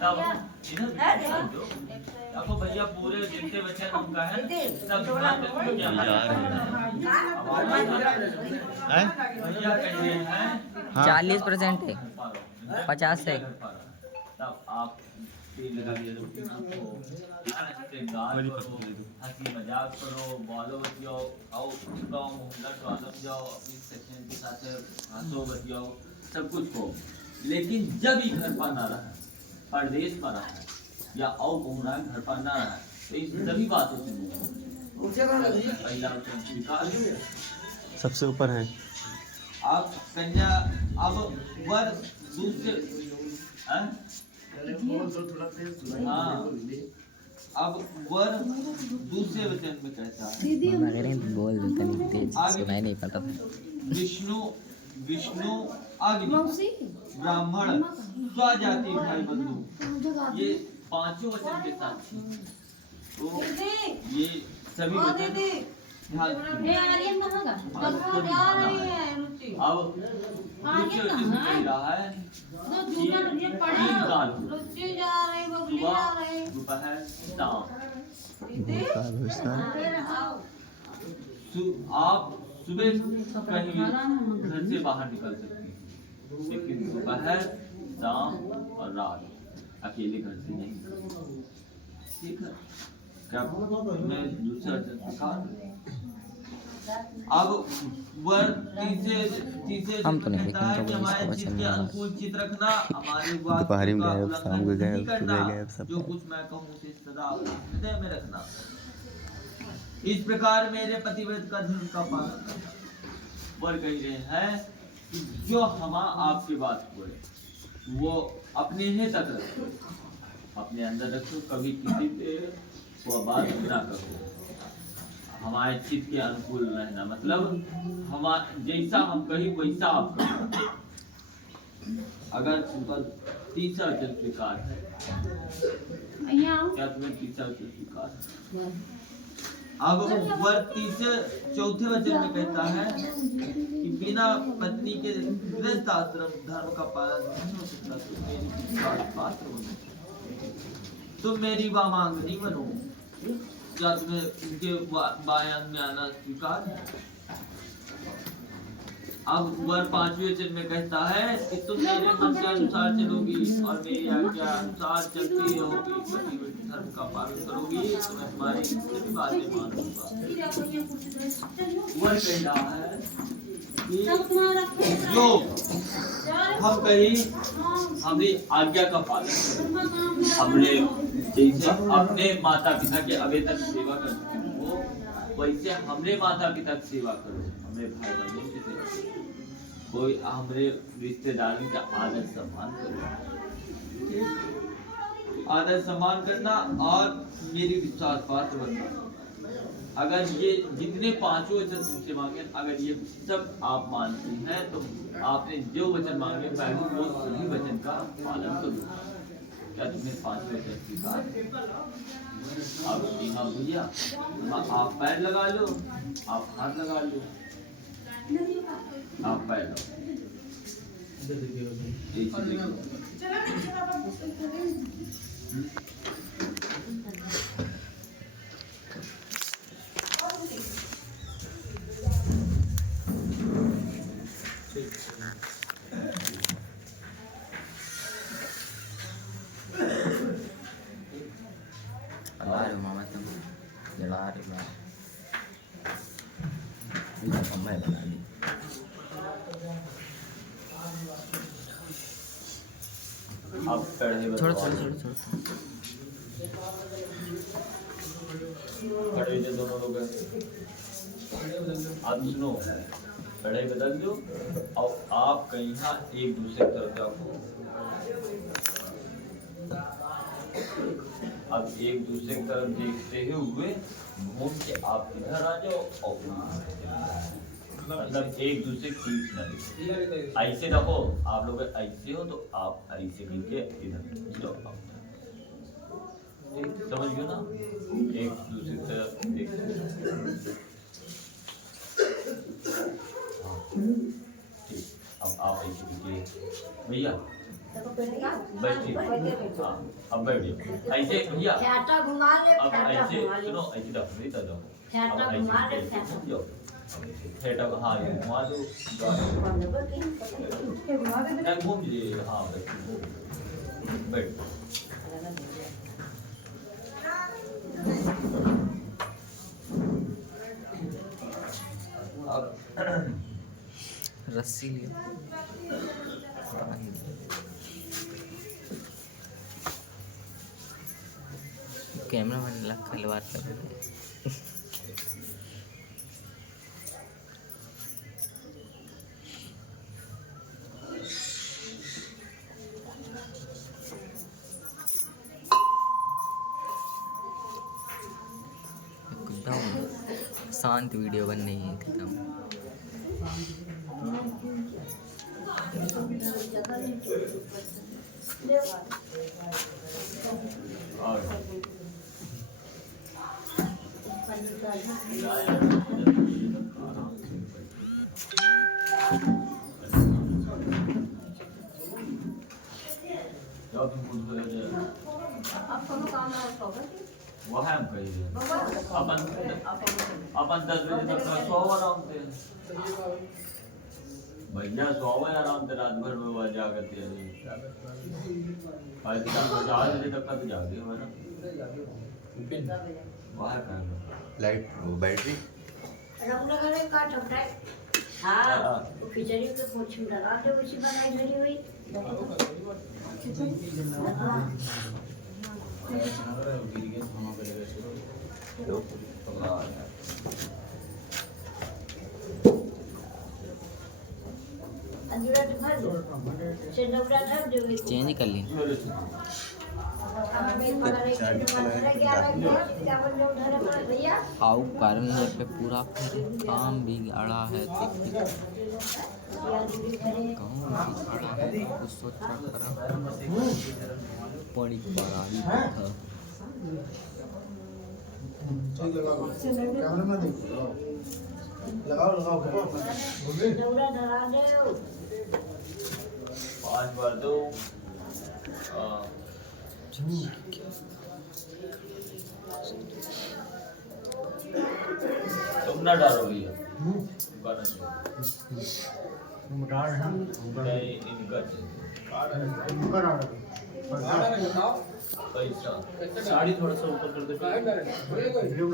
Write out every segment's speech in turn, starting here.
तब आपको भैया पूरे जितने बच्चे उनका है सब भैया कह रहे हैं 40% है 50 है। तब आप हंसी मजाक करो, बोलो बतियाओ, आओ गाँव मोहल्ला टॉलम जाओ, अपनी सेक्शन के साथ हंसो बतियाओ, सब कुछ हो। लेकिन जब ही घर पर ना रहा, परदेश पर रहा या आओ घूम रहा है, घर पर ना रहा, तो इन सभी बातों से पहला स्वीकार सबसे ऊपर है। अब कन्या, अब वर दूसरे हाँ, अब वर दूसरे वचन में कहता है बोल सुनाई नहीं पड़ता था। विष्णु विष्णु अग्नि ब्राह्मण स्वजाति भाई बंधु, ये पांचों वचन के साथ, तो ये सभी वचन ध्यान अब दूसरे वचन में कह रहा है कि तीन काल सुबह दोपहर शाम, आप सुबह कहीं घर से बाहर निकल सकते हैं, लेकिन दोपहर शाम और रात अकेले घर से नहीं निकल। ठीक है, क्या मैं दूसरा अब वर तीसरे हम तो नहीं कहता है कि हमारे चित्त के अनुकूल चित्त रखना, हमारी बात दोपहर में गए, शाम को गए, नहीं करना, सुबह गए, सब जो कुछ मैं कहूँ उसे सदा हृदय में रखना। इस प्रकार मेरे पतिव्रत का धर्म का पालन करना। वर कह रहे हैं कि जो हम आपकी बात बोले वो अपने ही तक रखो, अपने अंदर रखो, कभी किसी से वो बात ना करो। हमारे चित्त के अनुकूल रहना मतलब हम जैसा हम कही वैसा आप करो। अगर तुमका तीसरा वचन स्वीकार है, क्या तुम्हें तीसरा वचन स्वीकार है? अब वर तीसरे चौथे वचन में कहता है कि बिना पत्नी के गृहस्थ आश्रम धर्म का पालन नहीं हो सकता, तुम मेरी पात्र बनो, तुम मेरी वामांगनी बनो। क्या तुम्हें उनके बायां में आना स्वीकार है? अब वर पांचवें वचन में कहता है कि तुम मेरे मन के अनुसार चलोगी और मेरी आज्ञा अनुसार चलती रहोगी, पतिव्रत धर्म का पालन करोगी, तो मैं तुम्हारी सभी बातें मानूंगा। वर कह रहा है कि जो हम कहीं हमारी आज्ञा का पालन करो, हमने जैसे अपने माता पिता के अभी तक सेवा करते हो वैसे हमरे माता पिता की सेवा करो, हमें भाई बहनों की सेवा करो, कोई हमारे रिश्तेदारों का आदर सम्मान करो, आदर सम्मान करना और मेरी विश्वास पात्र बनना। अगर ये जितने पांचों वचन तुमसे मांगे, अगर ये सब आप मानते हैं तो आपने जो वचन मांगे मैं भी वो सभी वचन का पालन करूंगा। क्या तुम्हें पांचवें वचन स्वीकार? अब हाँ भैया, आप पैर लगा लो, आप हाथ लगा लो, आप पैर लो, मामा तुम जला रहे हो, मैं बना दी। अब कढ़े छोड़ कढ़े जो दोनों लोग हैं, आप सुनो, कढ़े बदल दो और आप कहीं एक दूसरे की तरफ जाओ। अब एक दूसरे की तरफ देखते हुए घूम के आप इधर आ जाओ और मतलब एक दूसरे की खींच ना दे। ऐसे रखो, आप लोग ऐसे हो तो आप ऐसे करके इधर जाओ, समझ गए ना? एक दूसरे की तरफ देखते। ठीक, अब आप ऐसे कीजिए भैया, बैठिए हाँ अब बैठिए ऐसे भैया छाता घुमा ले अब छाता ऐसे घुमा ले सुनो ऐसे रखो इधर रखो छाता अब घुमा ले ऐसे छाता जाओ ठेटा हाँ घुमा दो नहीं घूम लीजिए हाँ बैठ रस्सी लिया कैमरा मैन लग खलवार कर रहे हैं। एकदम शांत वीडियो बन रही है एकदम। वह हम कही अपन 10 बजे तक सो आराम से भैया सोवे आराम से रात भर में वह जागते हैं 4 बजे तक तो जागे है ना वह कर लाइट बैटरी रंग लगाने का ठपटा हाँ वो खिचड़ी के पोछ में लगा दो उसी बनाई धरी हुई अंजुरा तो भर दो से नवरा धर दो चेंज कर ली हाउ कारण पे पूरा फिर काम भी अड़ा है काम भी अड़ा है कुछ सोचा करा पानी पड़ा भी था लगाओ नवरा धरा दो 5 बार दो तुम ना डालो भैया नहीं इनका पैसा साड़ी थोड़ा सा ऊपर कर दे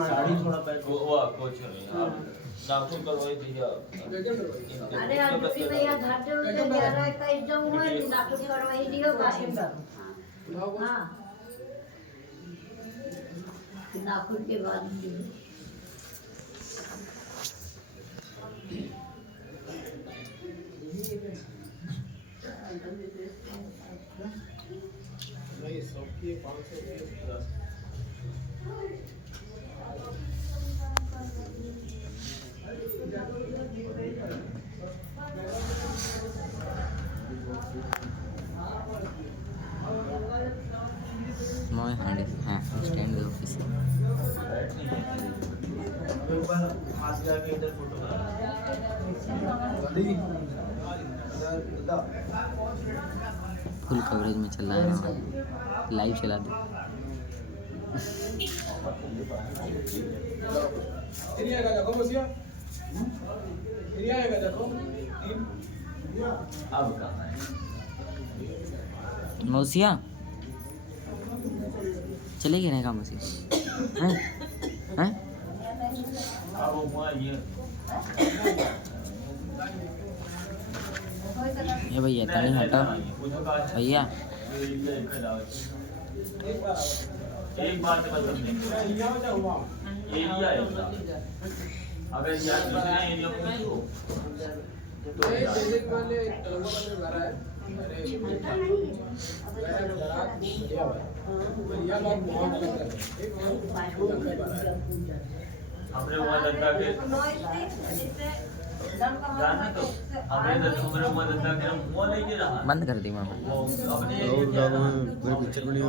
साड़ी थोड़ा पैक वो कुछ नहीं आप नाखून करवाई दीजिए अरे आदमी भैया घाटे उधर जा रहा है कहीं जो हुआ नाखून करवाई दियो हाँ नाखून के बाद नहीं सबकी 500 My hand is stand the office. एक बार पास जाके इधर फोटो फुल कवरेज में चल रहा है लाइव चला दो एरिया देखो बसिया एरिया देखो अब कहाँ है मौसिया चलेगी नहीं का मौसी हैं हैं अब हुआ ये ये भैया तनी हटा भैया एक बात मतलब एरिया है अगर यार दूसरे एरिया में हो तो जैसे कि मान ले तरंगा पर घर है अरे बढ़िया बात बहुत हमने वहाँ धंधा के जाना तो हमने वहाँ धंधा के मुँह नहीं रहा बंद कर दी मामा वो अपने और पिक्चर बनी